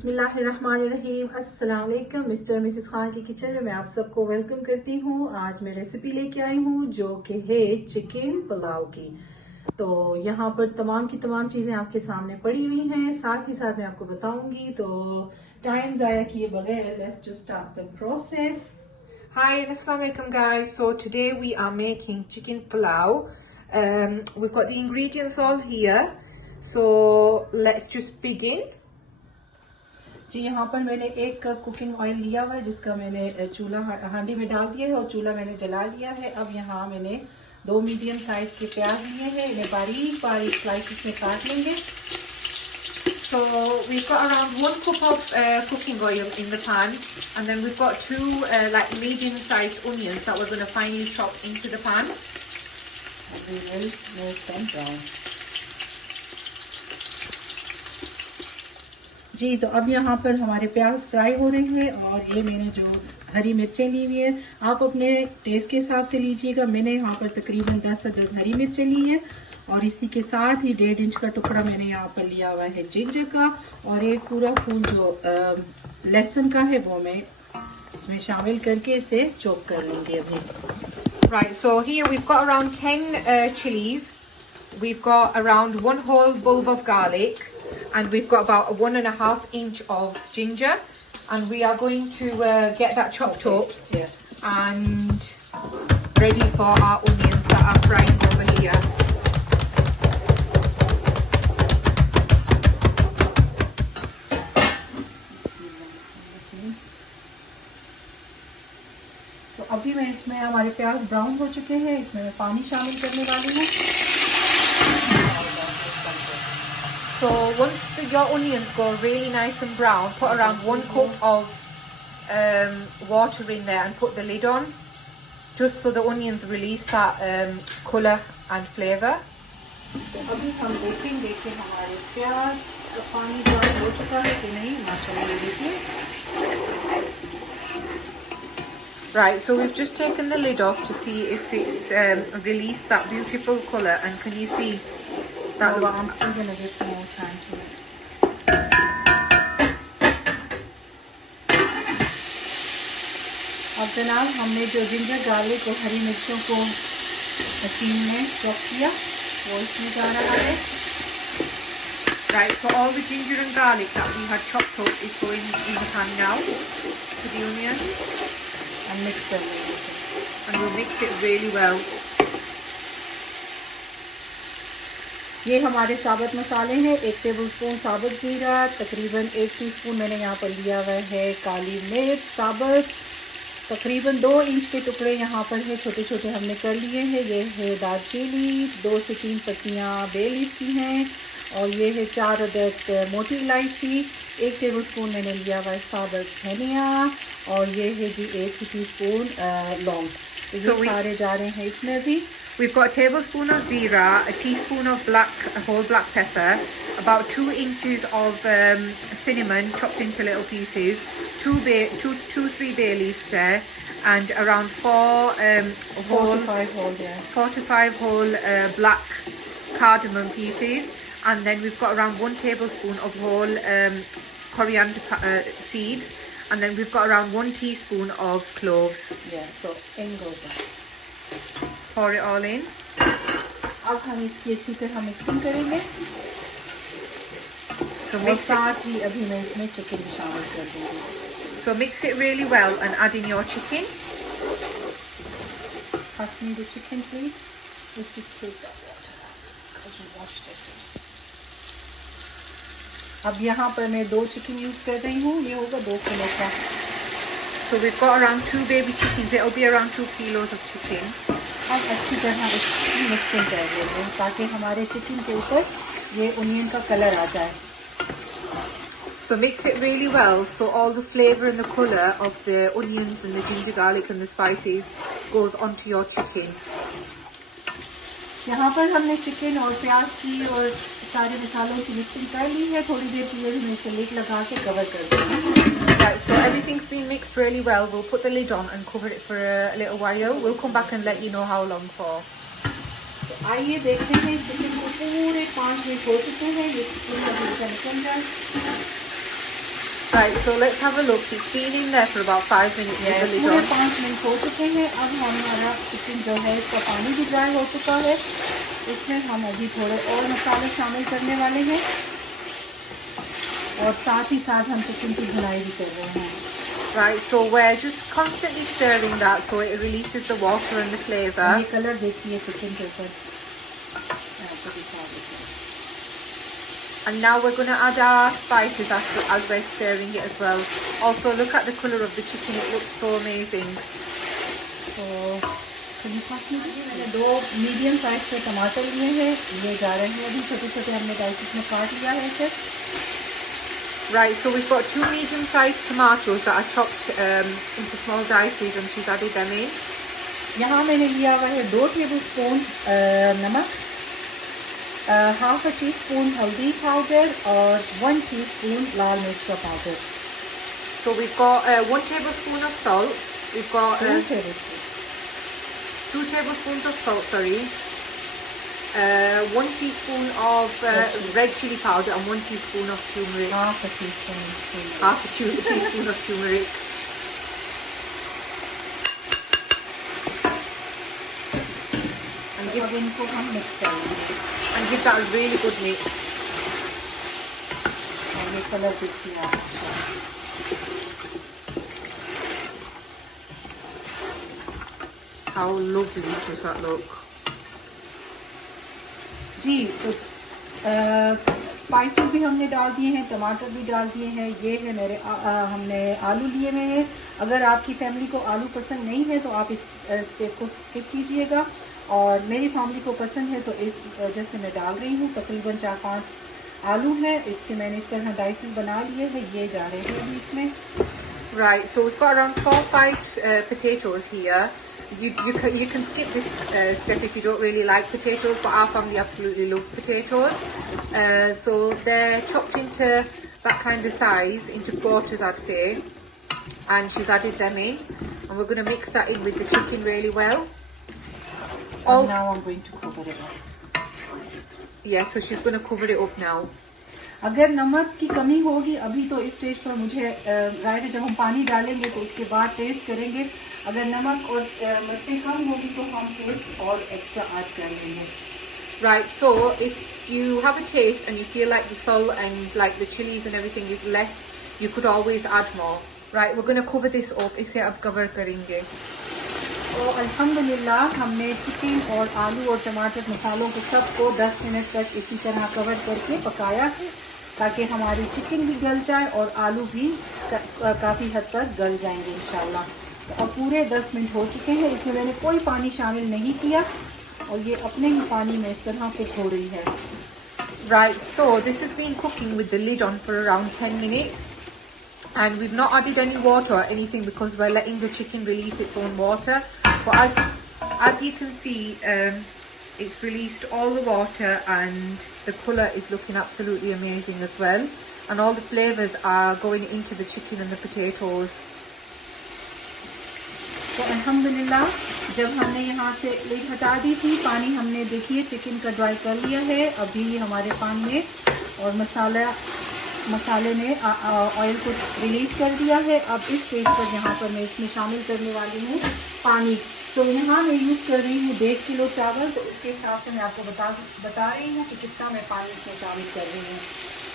बिस्मिल्लाहिर्रहमानिर्रहीम। अस्सलाम वालेकुम। मिस्टर मिसेस खान की किचन में मैं आप सबको वेलकम करती हूँ। आज मैं रेसिपी लेके आई हूँ जो कि है चिकन पुलाव की। तो यहाँ पर तमाम की तमाम चीज़ें आपके सामने पड़ी हुई हैं, साथ ही साथ मैं आपको बताऊंगी। तो टाइम ज़ाया किए बगैर let's just start the process. Hi and assalamu alaikum guys. So today we are making chicken pulao. We've got the ingredients all here. So let's just begin. जी, यहाँ पर मैंने 1 कप कुकिंग ऑयल लिया हुआ है जिसका मैंने चूल्हा हांडी में डाल दिया है और चूल्हा मैंने जला लिया है। अब यहाँ मैंने 2 मीडियम साइज के प्याज लिए हैं, इन्हें बारीक बारीक स्लाइसेस में काट लेंगे। So we've got around 1 cup of cooking oil in the pan, and then we've got 2 like medium sized onions that we're going to finely chop into the pan. We will make them brown. जी, तो अब यहाँ पर हमारे प्याज fry हो रहे हैं और ये मैंने जो हरी मिर्चें ली हुई है आप अपने टेस्ट के हिसाब से लीजिएगा। मैंने यहाँ पर तकरीबन 10 अदद हरी मिर्चें ली है और इसी के साथ ही 1.5 इंच का टुकड़ा मैंने यहाँ पर लिया हुआ है जिंजर का और एक पूरा फूल जो लहसुन का है वो मैं इसमें शामिल करके इसे चॉप कर लेंगे अभी। Right, so here we've got around 10 chilies, we've got around 1 whole bulb of garlic, and we've got about 1.5 inch of ginger, and we are going to get that chopped up and ready for our onions that are frying over here. तो अभी मैं इसमें हमारे प्याज brown हो चुके हैं, इसमें मैं पानी शामिल करने वाली हूँ। So once your onions go really nice and brown, put around 1 cup of water in there and put the lid on, just so the onions release that colour and flavour. तो अभी हम देखेंगे कि हमारे प्याज का पानी ब्राउन हो चुका है कि नहीं। माशाल्लाह देखिए। Right, so we've just taken the lid off to see if it's released that beautiful colour, and can you see that? No, I'm still going to give some more time to it. अब जनाब हमने जो ginger garlic और हरी मिर्चों को machine में chop किया वो इसमें जा रहा है। Right, so all the ginger and garlic that we had chopped up is going in the pan now to the onions. And mix them. And we'll mix it really well. ये हमारे साबुत मसाले हैं। 1 टेबलस्पून साबुत जीरा, तकरीबन 1 teaspoon मैंने यहाँ पर लिया हुआ है काली मिर्च साबुत, तकरीबन 2 इंच के टुकड़े यहाँ पर है छोटे छोटे हमने कर लिए हैं। ये है दालचीनी, 2 से 3 पत्तियाँ बे लीफ की हैं और ये है 4 अदद मोटी इलायची, 1 टेबलस्पून मैंने लिया हुआ है साबुत धनिया और ये है जी 1 टीस्पून लौंग। तो ये सारे जा रहे हैं इसमें भी। We've got a tablespoon of zira, a teaspoon of whole black pepper, about 2 inches of cinnamon chopped into little pieces, 3 bay leaves there, and around 4 to 5 whole black cardamom pieces, and then we've got around 1 tablespoon of whole coriander seeds, and then we've got around 1 teaspoon of cloves. Yeah, so in goes that. Pour it all in. अब हम इसकी अच्छी तरह mixing करेंगे। So और साथ ही अभी मैं इसमें चिकन भी शामिल कर दूँगी। So mix it really well and add in your chicken. Pass me the chicken, please. Let's just take that water because we washed it. अब यहाँ पर मैं 2 चिकन यूज़ कर रही हूँ। ये होगा 2 किलो का। So we've got around 2 baby chickens. It'll be around 2 kilos of chicken. अब अच्छी तरह इसकी मिक्सिंग कर लेंगे ताकि हमारे चिकन के ऊपर ये ओनियन का कलर आ जाए। So mix it really well so all the flavour and the colour of the onions and the ginger garlic and the spices goes onto your chicken. यहाँ पर हमने चिकन और प्याज की और सारे मसालों की मिक्सिंग कर ली है। थोड़ी देर के लिए मैं इसे लिड लगा के कवर कर दूँगी। Right, so everything's been mixed really well. We'll put the lid on and cover it for a little while. We'll come back and let you know how long for. तो आइए देखते हैं chicken को पूरे 5 minute हो चुके हैं। ये चिकन का निकल जाए। Right, so let's have a look. It's been in there for about 5 minutes with the lid पूरे on. 5 मिनट हो चुके हैं। अब हमारा चिकन जो है इसका पानी भी ड्राई हो चुका है। इसमें हम अभी थोड़े और मसाले शामिल करने वाले हैं और साथ ही साथ हम चिकन की भुनाई भी कर रहे हैं। Right, so we're just constantly stirring that so it releases the water and the flavour. ये कलर देखिए चिकन के ऊपर। And now we're going to add our spices as we're stirring it as well. Also, look at the colour of the chicken. It looks so amazing. तो मैंने 2 medium size के टमाटर लिए हैं। ये जा रहे हैं अभी छोटे छोटे, हमने डाइसेस में काट लिया है इसे। Right, so we've got 2 medium-sized tomatoes that are chopped into small dices, and she's added them in. यहाँ मैंने लिया हुआ है 2 टेबलस्पून नमक, हाफ अ टी स्पून हल्दी पाउडर और 1 टीस्पून लाल मिर्च का powder. So we've got 1 tablespoon of salt. We've got 2 tablespoons of salt, sorry. 1 teaspoon of red chili powder and 1 teaspoon of turmeric. Half a teaspoon. Half a teaspoon of turmeric. And give इनको हम mix करेंगे। And give that a really good mix. और ये colour देखिए आप। How lovely does that look? जी, तो spices भी हमने डाल दिए हैं, टमाटर भी डाल दिए हैं। ये है मेरे हमने आलू लिए हुए हैं। अगर आपकी फैमिली को आलू पसंद नहीं है तो आप इस स्टेप को स्किप कीजिएगा, और मेरी फैमिली को पसंद है तो इस वजह से मैं डाल रही हूँ। तकरीबन 4-5 आलू हैं, इसके मैंने इस तरह डाइसेस बना लिए हैं। ये जा रहे हैं अभी इसमें। Right, so we've got around 4 or 5 potatoes here. You can skip this step if you don't really like potatoes, but our family absolutely loves potatoes. So they're chopped into that kind of size, into quarters I'd say, and she's added them in, and we're going to mix that in with the chicken really well. And now I'm going to cover it up. Yeah, so she's going to cover it up now. अगर नमक की कमी होगी अभी तो इस stage पर मुझे राइट है, जब हम पानी डालेंगे तो उसके बाद टेस्ट करेंगे। अगर नमक और मिर्चें कम होगी तो हम फिर और एक्स्ट्रा ऐड कर लेंगे। Right, so if you have a taste and you feel like the salt and like the chilies and everything is less, you could always add more. Right, we're going to cover this up. इसे अब cover करेंगे। तो अल्हम्दुलिल्लाह हमने chicken और आलू और टमाटर मसालों को सबको 10 मिनट तक इसी तरह कवर करके पकाया है, ताकि हमारी चिकन भी गल जाए और आलू भी काफ़ी हद तक गल जाएंगे इंशाल्लाह। तो अब पूरे 10 मिनट हो चुके हैं। इसमें मैंने कोई पानी शामिल नहीं किया और ये अपने ही पानी में इस तरह कुक हो रही है। Right, so this has been cooking with the lid on for around 10 minutes. And we've not added any water or anything because we're letting the chicken release its own water. But as you can see, it's released all the water and the colour is looking absolutely amazing as well. And all the flavours are going into the chicken and the potatoes. तो अल्हम्दुलिल्लाह जब हमने यहाँ से lid हटा दी थी, पानी हमने देखिए चिकन का ड्राई कर लिया है। अभी हमारे पान में और मसाले ने ऑयल को रिलीज़ कर दिया है। अब इस स्टेज पर यहाँ पर मैं इसमें शामिल करने वाली हूँ पानी। तो यहाँ मैं यूज़ कर रही हूँ 1.5 किलो चावल, तो उसके हिसाब से मैं आपको बता रही हूँ कि कितना मैं पानी इसमें शामिल कर रही हूँ।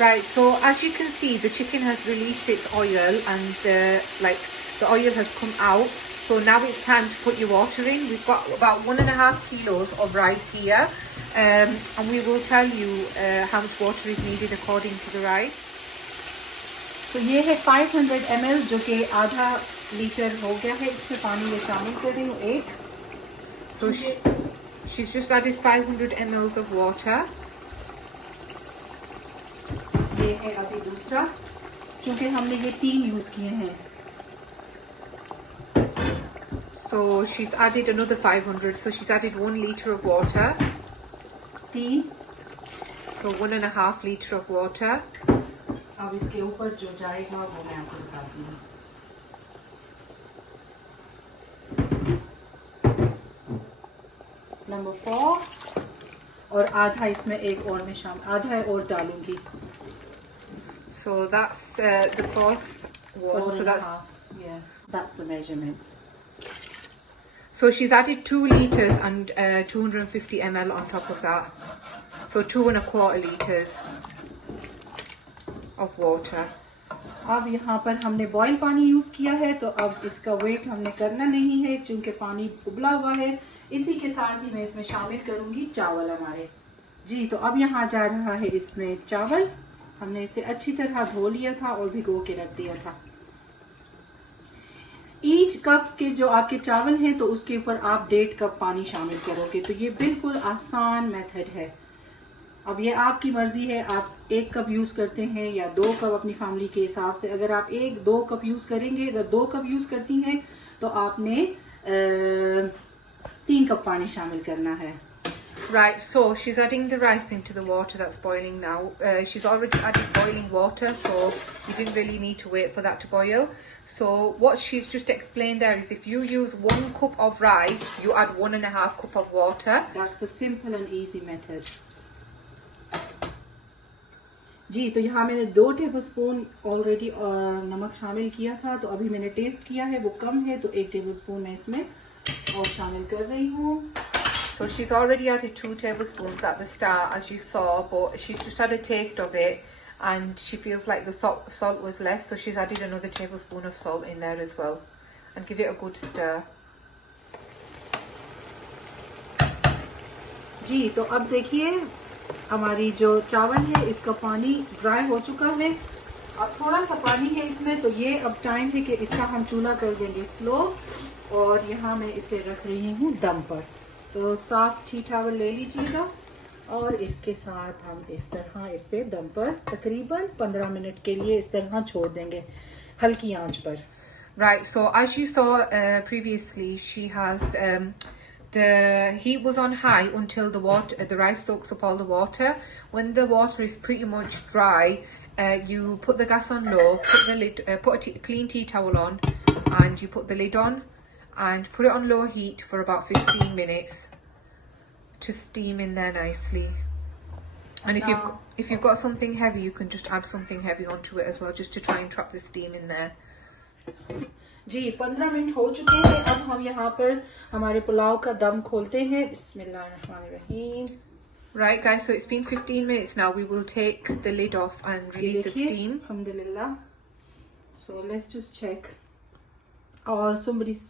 Right, so as you can see, the chicken has released its oil and the oil has come out. So now it's time to put your water in. We've got about 1.5 kilos of rice here, and we will tell you how much water is needed according to the rice. तो ये है 500 ml जो कि आधा litre हो गया है। इसमें पानी में शामिल कर रही हूँ 1। So she's just added 500 ml of water. ये है अभी दूसरा, क्योंकि हमने ये 3 यूज़ किए हैं। So she's added another 500. So she's added 1 liter of water. 3। So 1.5 liter of water. अब इसके ऊपर जो जाएगा वो मैं आपको बताती हूँ। नंबर 4 और आधा इसमें एक और में आधा और डालूंगी। So that's the fourth one. So that's half. Yeah, that's the measurements. So she's added 2 litres and 250 ml on top of that. So 2¼ litres of water. अब यहाँ पर हमने बॉयल पानी यूज किया है, तो अब इसका वेट हमने करना नहीं है क्योंकि पानी उबला हुआ है। इसी के साथ ही मैं इसमें शामिल करूंगी चावल हमारे। जी, तो अब यहाँ जा रहा है इसमें चावल। हमने इसे अच्छी तरह धो लिया था और भिगो के रख दिया था। ईच कप के जो आपके चावल हैं तो उसके ऊपर आप 1.5 कप पानी शामिल करोगे। तो ये बिल्कुल आसान मेथड है। अब ये आपकी मर्जी है, आप 1 कप यूज करते हैं या 2 कप अपनी फैमिली के हिसाब से। अगर आप 1-2 कप यूज करेंगे, अगर 2 कप यूज करती हैं तो आपने 3 कप पानी शामिल करना है। Right, so she's adding the rice into the water that's boiling now. She's already added boiling water, so you didn't really need to wait for that to boil. So what she's just explained there is if you use 1 cup of rice, you add 1½ cup of water. That's the simple and easy method. जी, तो यहाँ मैंने 2 tablespoon already नमक शामिल किया था, तो अभी मैंने टेस्ट किया है वो कम है, तो 1 टेबलस्पून मैं इसमें और शामिल कर रही हूँ। So she's already added 2 tablespoons at the start, as you saw, but she's just had a taste of it and she feels like the salt was less, so she's added another tablespoon of salt in there as well and give it a good stir. जी, तो अब देखिए हमारी जो चावल है इसका पानी dry हो चुका है। अब थोड़ा सा पानी है इसमें, तो ये अब टाइम है कि इसका हम चूल्हा कर देंगे स्लो। और यहाँ मैं इसे रख रही हूँ दम पर। तो साफ टी टॉवल ले लीजिएगा और इसके साथ हम इस तरह इसे दम पर तकरीबन 15 मिनट के लिए इस तरह छोड़ देंगे हल्की आंच पर। Right, so as you saw previously, she has the heat was on high until the rice soaks up all the water. When the water is pretty much dry, you put the gas on low, put the lid, put a clean tea towel on, and you put the lid on and put it on low heat for about 15 minutes to steam in there nicely. And if you've got something heavy, you can just add something heavy onto it as well, just to try and trap the steam in there. जी, 15 minute हो चुके हैं। अब हम यहाँ पर हमारे पुलाव का दम खोलते हैं। बिस्मिल्लाहिर्रहमानिर्रहीम। Right guys, so it's been 15 minutes now. We will take the lid off and release the steam. Alhamdulillah. So let's just check. और somebody's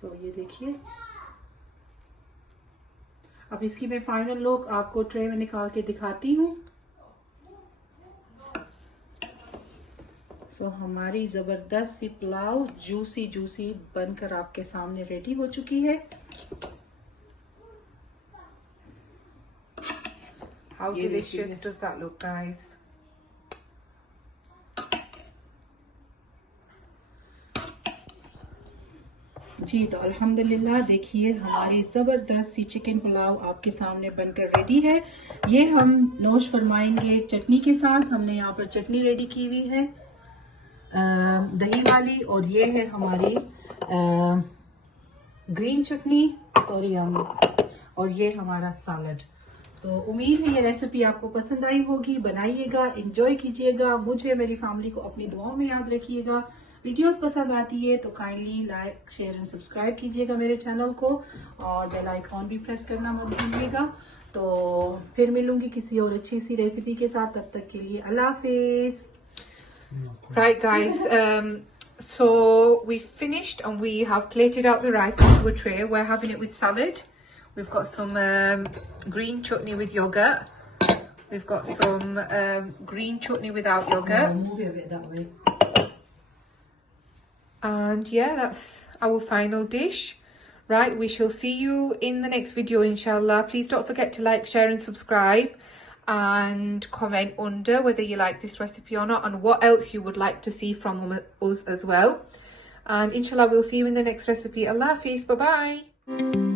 so ये देखिए, अब इसकी मैं फाइनल लुक आपको ट्रे में निकाल के दिखाती हूँ। सो हमारी जबरदस्त सी पुलाव जूसी बनकर आपके सामने रेडी हो चुकी है। How delicious does that look, guys? जी, तो अल्हम्दुलिल्लाह देखिए हमारी ज़बरदस्त सी चिकन पुलाव आपके सामने बनकर रेडी है। ये हम नोश फरमाएंगे चटनी के साथ। हमने यहाँ पर चटनी रेडी की हुई है दही वाली, और ये है हमारी ग्रीन चटनी, सॉरी और ये हमारा सलाद। तो उम्मीद है ये रेसिपी आपको पसंद आई होगी। बनाइएगा, एंजॉय कीजिएगा, मुझे मेरी फैमिली को अपनी दुआओं में याद रखिएगा। वीडियोस पसंद आती है तो kindly like, share and subscribe कीजिएगा मेरे चैनल को, और बेल आइकॉन भी प्रेस करना मत भूलिएगा। तो फिर मिलूंगी किसी और अच्छी सी रेसिपी के साथ, तब तक के लिए अल्लाह हाफिज। Right guys, so we've finished and we have plated out the rice into a tray. We're having it with salad. We've got some green chutney with yogurt. We've got some green chutney without yogurt. Move it a bit that way. And yeah, that's our final dish. Right, we shall see you in the next video, inshallah. Please don't forget to like, share and subscribe, and comment under whether you like this recipe or not, and what else you would like to see from us as well. And inshallah we'll see you in the next recipe. Allah Hafiz, bye bye.